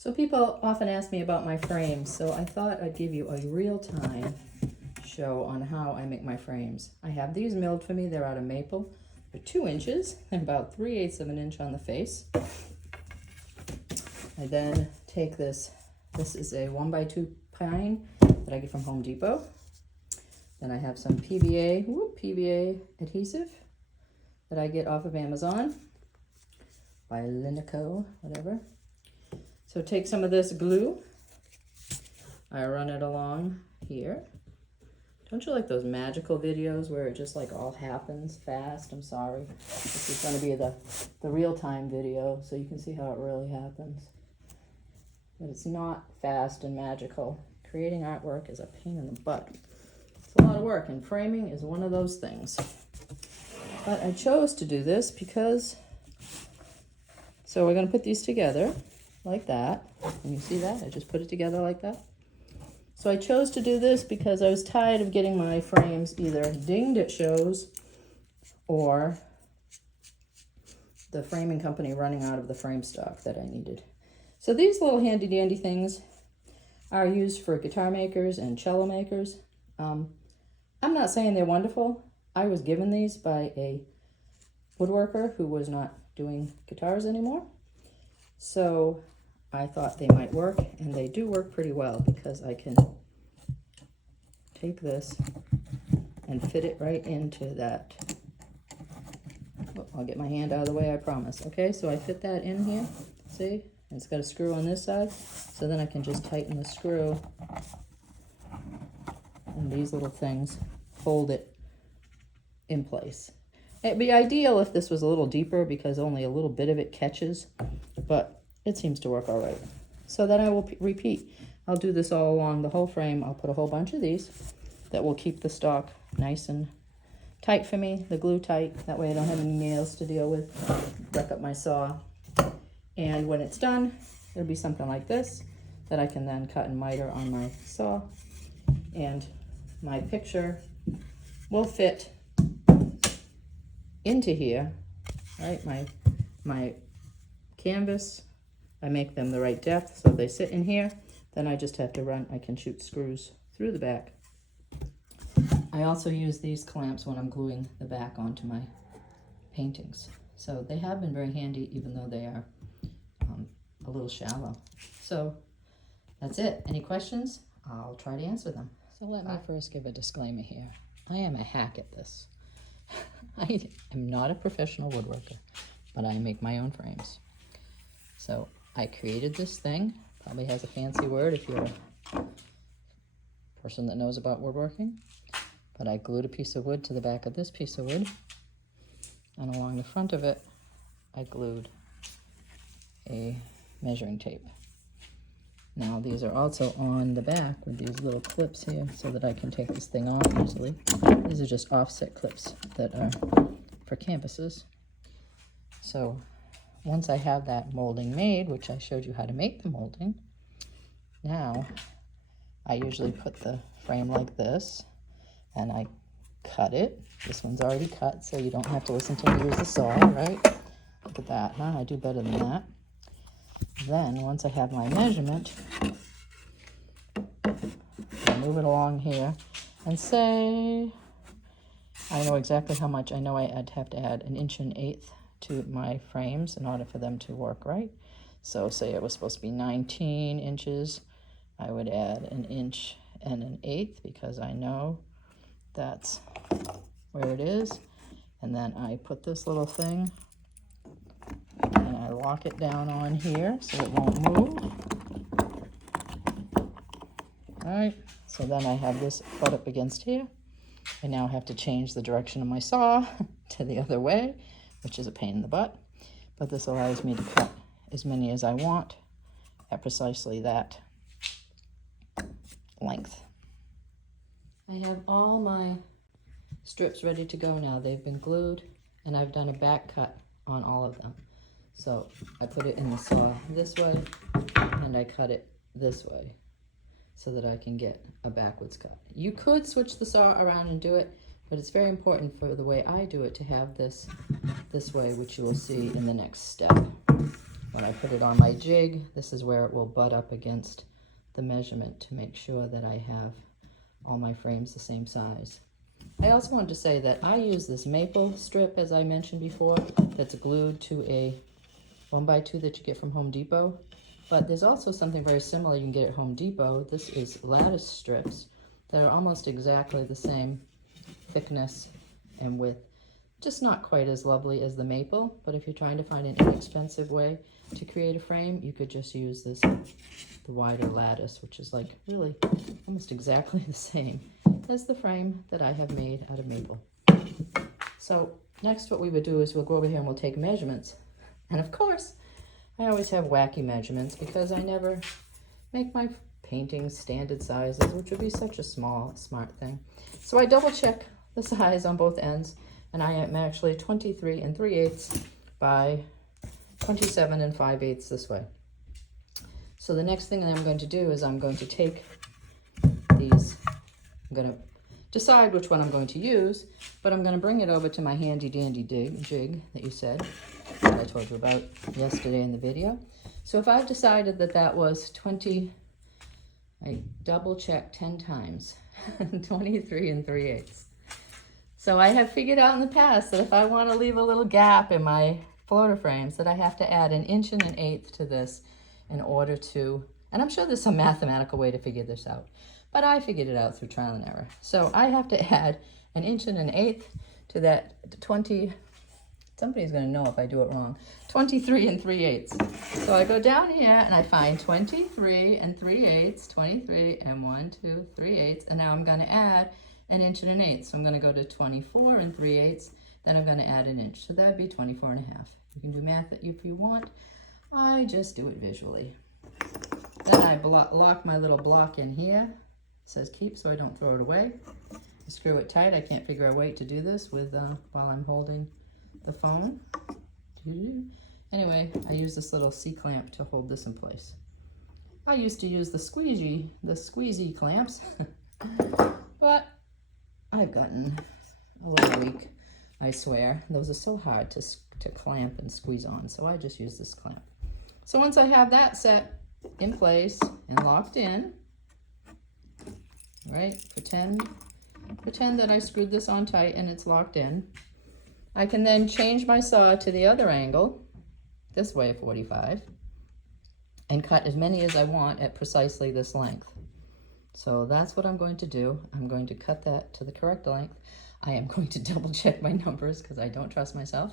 So people often ask me about my frames, so I thought I'd give you a real-time show on how I make my frames. I have these milled for me. They're out of maple. They're 2 inches and about 3/8 of an inch on the face. I then take this is a 1x2 pine that I get from Home Depot. Then I have some PVA adhesive that I get off of Amazon by Linico, whatever. So take some of this glue, I run it along here. Don't you like those magical videos where it just like all happens fast? I'm sorry. This is gonna be the real-time video so you can see how it really happens. But it's not fast and magical. Creating artwork is a pain in the butt. It's a lot of work, and framing is one of those things. But I chose to do this because, so we're gonna put these together like that. Can you see that? I just put it together like that. So I chose to do this because I was tired of getting my frames either dinged at shows or the framing company running out of the frame stock that I needed. So these little handy dandy things are used for guitar makers and cello makers. I'm not saying they're wonderful. I was given these by a woodworker who was not doing guitars anymore. So I thought they might work, and they do work pretty well because I can take this and fit it right into that. Oh, I'll get my hand out of the way, I promise. Okay, so I fit that in here, see? And it's got a screw on this side, so then I can just tighten the screw, and these little things hold it in place. It'd be ideal if this was a little deeper because only a little bit of it catches, but it seems to work all right. So then I will repeat. I'll do this all along the whole frame. I'll put a whole bunch of these that will keep the stock nice and tight for me, the glue tight. That way I don't have any nails to deal with, wreck up my saw. And when it's done, it'll be something like this that I can then cut and miter on my saw. And my picture will fit into here, right? My canvas, I make them the right depth so they sit in here. Then I just have to I can shoot screws through the back. I also use these clamps when I'm gluing the back onto my paintings. So they have been very handy even though they are a little shallow. So that's it. Any questions? I'll try to answer them. So let me first give a disclaimer here. I am a hack at this. I am not a professional woodworker, but I make my own frames. So I created this thing, probably has a fancy word if you're a person that knows about woodworking, but I glued a piece of wood to the back of this piece of wood, and along the front of it, I glued a measuring tape. Now these are also on the back with these little clips here so that I can take this thing off easily. These are just offset clips that are for canvases. So once I have that molding made, which I showed you how to make the molding, now I usually put the frame like this and I cut it. This one's already cut, so you don't have to listen to me use the saw, right? Look at that, huh? I do better than that. Then once I have my measurement, I move it along here and say, I know exactly how much. I know I'd have to add 1 1/8 inches to my frames in order for them to work right. So say it was supposed to be 19 inches, I would add 1 1/8 inches because I know that's where it is. And then I put this little thing and I lock it down on here so it won't move. All right, so then I have this butt up against here. I now have to change the direction of my saw to the other way, which is a pain in the butt, but this allows me to cut as many as I want at precisely that length. I have all my strips ready to go now. They've been glued, and I've done a back cut on all of them. So I put it in the saw this way, and I cut it this way so that I can get a backwards cut. You could switch the saw around and do it, but it's very important for the way I do it to have this way, which you will see in the next step. when I put it on my jig, this is where it will butt up against the measurement to make sure that I have all my frames the same size. I also wanted to say that I use this maple strip, as I mentioned before, that's glued to a 1x2 that you get from Home Depot. But there's also something very similar you can get at Home Depot. This is lattice strips that are almost exactly the same thickness and width. Just not quite as lovely as the maple, but if you're trying to find an inexpensive way to create a frame, you could just use this, the wider lattice, which is like really almost exactly the same as the frame that I have made out of maple. So next what we would do is we'll go over here and we'll take measurements. And of course, I always have wacky measurements because I never make my paintings standard sizes, which would be such a smart thing. So I double check the size on both ends, and I am actually 23 3/8 by 27 5/8 this way. So the next thing that I'm going to do is I'm going to take these, I'm going to decide which one I'm going to use, but I'm going to bring it over to my handy dandy jig that you said, that I told you about yesterday in the video. So if I've decided that that was 20, I double check 10 times, 23 3/8. So I have figured out in the past that if I want to leave a little gap in my floater frames, that I have to add 1 1/8 inches to this in order to, and I'm sure there's some mathematical way to figure this out, but I figured it out through trial and error. So I have to add 1 1/8 inches to that 20, somebody's going to know if I do it wrong, 23 3/8. So I go down here and I find 23 3/8, 23 and 1 2 3/8, and now I'm going to add 1 1/8 inches. So I'm going to go to 24 3/8, then I'm going to add 1 inch. So that'd be 24 1/2. You can do math if you want. I just do it visually. Then I lock my little block in here. It says keep so I don't throw it away. I screw it tight. I can't figure a way to do this with while I'm holding the phone. Anyway, I use this little C-clamp to hold this in place. I used to use the squeezy clamps, but I've gotten a little weak, I swear. Those are so hard to clamp and squeeze on, so I just use this clamp. So once I have that set in place and locked in, right, pretend that I screwed this on tight and it's locked in. I can then change my saw to the other angle, this way 45, and cut as many as I want at precisely this length. So that's what I'm going to do. I'm going to cut that to the correct length. I am going to double check my numbers because I don't trust myself.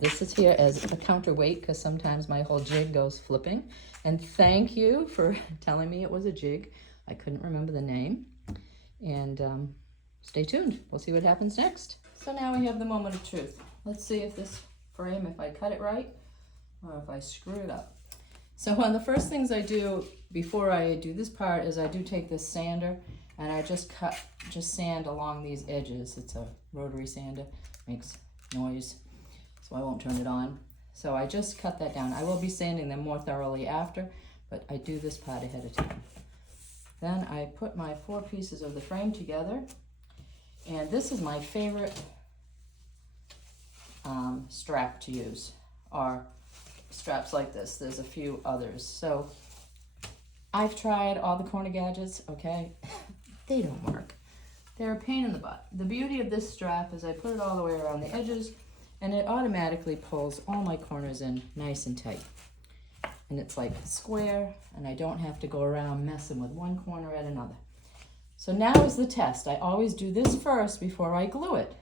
This is here as a counterweight because sometimes my whole jig goes flipping. And thank you for telling me it was a jig. I couldn't remember the name. And stay tuned. We'll see what happens next. So now we have the moment of truth. Let's see if this frame, if I cut it right or if I screw it up. So one of the first things I do before I do this part is I do take this sander and I just sand along these edges. It's a rotary sander, makes noise, so I won't turn it on. So I just cut that down. I will be sanding them more thoroughly after, but I do this part ahead of time. Then I put my 4 pieces of the frame together, and this is my favorite strap to use, or straps like this. There's a few others. So I've tried all the corner gadgets, okay? They don't work. They're a pain in the butt. The beauty of this strap is I put it all the way around the edges and it automatically pulls all my corners in nice and tight. And it's like square, and I don't have to go around messing with one corner at another. So now is the test. I always do this first before I glue it.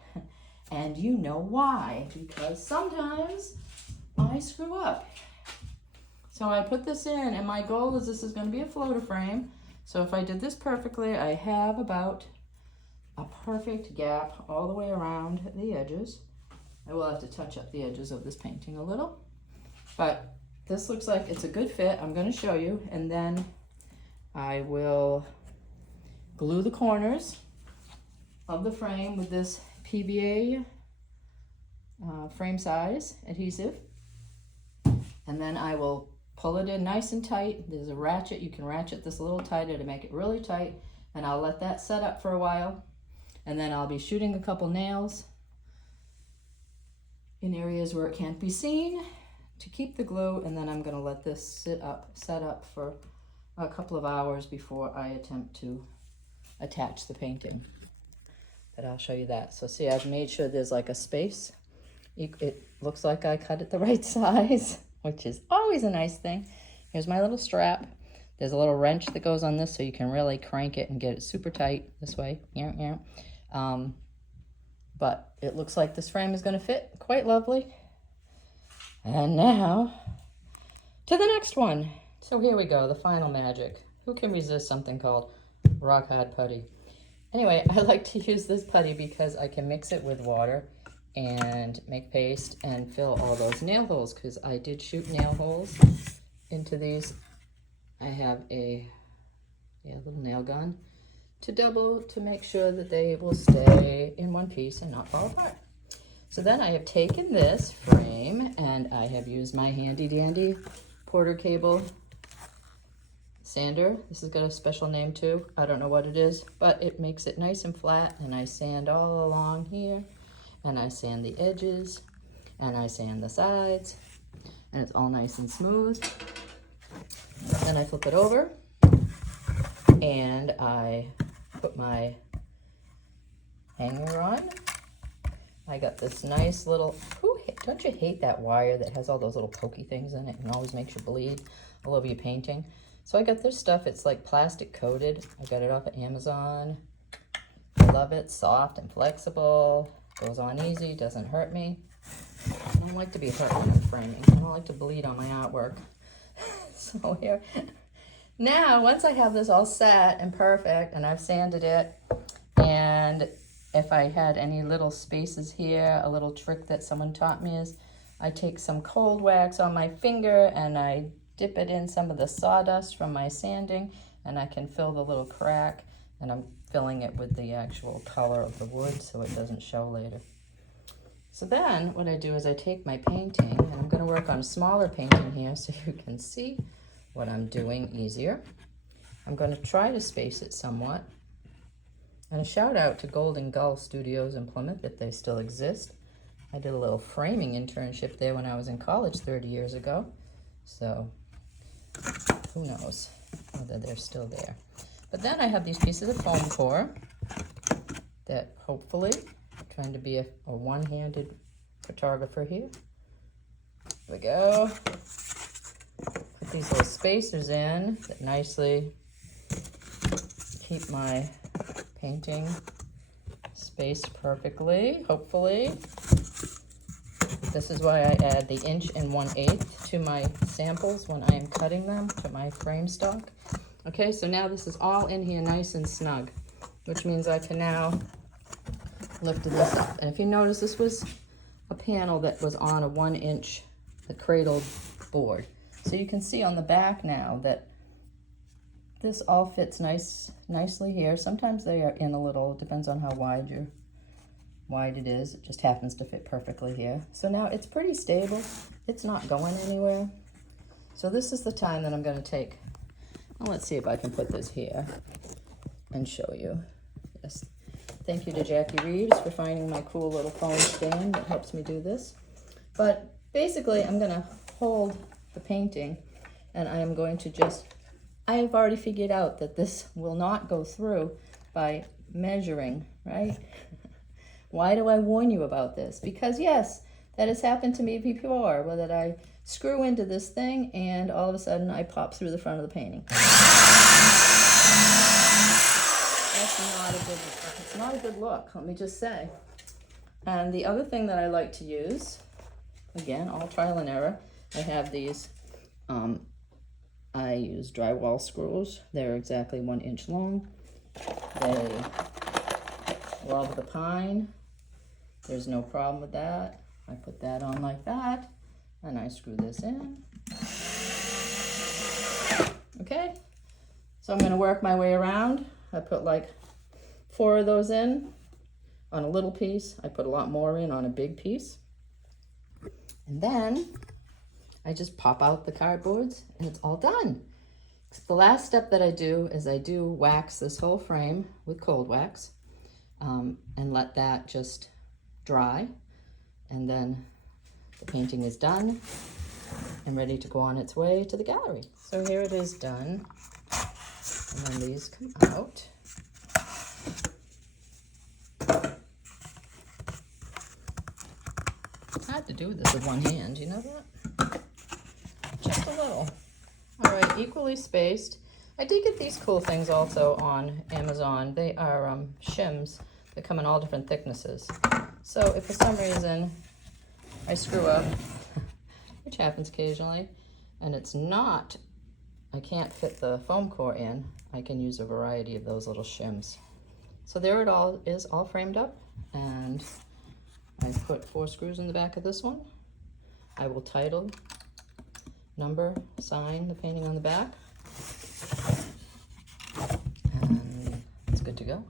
And you know why, because sometimes I screw up. So I put this in, and my goal is this is going to be a floater frame. So if I did this perfectly, I have about a perfect gap all the way around the edges. I will have to touch up the edges of this painting a little, but this looks like it's a good fit. I'm going to show you, and then I will glue the corners of the frame with this PVA frame size adhesive, and then I will pull it in nice and tight. There's a ratchet. You can ratchet this a little tighter to make it really tight, and I'll let that set up for a while, and then I'll be shooting a couple nails in areas where it can't be seen to keep the glue, and then I'm going to let this set up for a couple of hours before I attempt to attach the painting. But I'll show you that. So see, I've made sure there's like a space. It looks like I cut it the right size, which is always a nice thing. Here's my little strap. There's a little wrench that goes on this so you can really crank it and get it super tight this way. But it looks like this frame is going to fit quite lovely. And now to the next one. So here we go, the final magic. Who can resist something called rock hard putty? Anyway, I like to use this putty because I can mix it with water and make paste and fill all those nail holes, because I did shoot nail holes into these. I have a little nail gun to make sure that they will stay in one piece and not fall apart. So then I have taken this frame and I have used my handy dandy Porter Cable sander. This has got a special name too. I don't know what it is, but it makes it nice and flat, and I sand all along here, and I sand the edges, and I sand the sides, and it's all nice and smooth. Then I flip it over and I put my hanger on. I got this nice little, don't you hate that wire that has all those little pokey things in it and always makes you bleed all over your painting? So I got this stuff, it's like plastic coated. I got it off of Amazon. I love it, soft and flexible, goes on easy, doesn't hurt me. I don't like to be hurt when I'm framing. I don't like to bleed on my artwork. So here, now once I have this all set and perfect and I've sanded it, and if I had any little spaces here, a little trick that someone taught me is I take some cold wax on my finger and I dip it in some of the sawdust from my sanding, and I can fill the little crack, and I'm filling it with the actual color of the wood so it doesn't show later. So then what I do is I take my painting, and I'm going to work on a smaller painting here so you can see what I'm doing easier. I'm going to try to space it somewhat. And a shout out to Golden Gull Studios in Plymouth, if they still exist. I did a little framing internship there when I was in college 30 years ago. So who knows whether they're still there. But then I have these pieces of foam core that hopefully, I'm trying to be a one-handed photographer here. Here we go. Put these little spacers in that nicely keep my painting spaced perfectly, hopefully. This is why I add the 1 1/8" to my samples when I am cutting them to my frame stock. Okay, so now this is all in here nice and snug, which means I can now lift this up. And if you notice, this was a panel that was on a 1-inch cradled board. So you can see on the back now that this all fits nicely here. Sometimes they are in a little, depends on how wide it is. It just happens to fit perfectly here. So now it's pretty stable. It's not going anywhere. So this is the time that I'm going to take. Well, let's see if I can put this here and show you. Yes. Thank you to Jackie Reeves for finding my cool little phone stand that helps me do this. But basically, I'm going to hold the painting, and I am going to just, I have already figured out that this will not go through by measuring, right? Why do I warn you about this? Because yes, that has happened to me before, where that I screw into this thing and all of a sudden I pop through the front of the painting. It's not a good look, let me just say. And the other thing that I like to use, again, all trial and error, I have these, I use drywall screws. They're exactly 1 inch long. They love the pine. There's no problem with that. I put that on like that, and I screw this in. Okay, so I'm going to work my way around. I put like 4 of those in on a little piece. I put a lot more in on a big piece. And then I just pop out the cardboards and it's all done. The last step that I do is I do wax this whole frame with cold wax and let that just dry. And then the painting is done. and ready to go on its way to the gallery. So here it is done. And then these come out. It's hard to do this with one hand, you know that? Just a little. All right, equally spaced. I did get these cool things also on Amazon. They are shims that come in all different thicknesses. So if for some reason I screw up, which happens occasionally, and it's not, I can't fit the foam core in, I can use a variety of those little shims. So there it all is, all framed up, and I put 4 screws in the back of this one. I will title, number, sign the painting on the back, and it's good to go.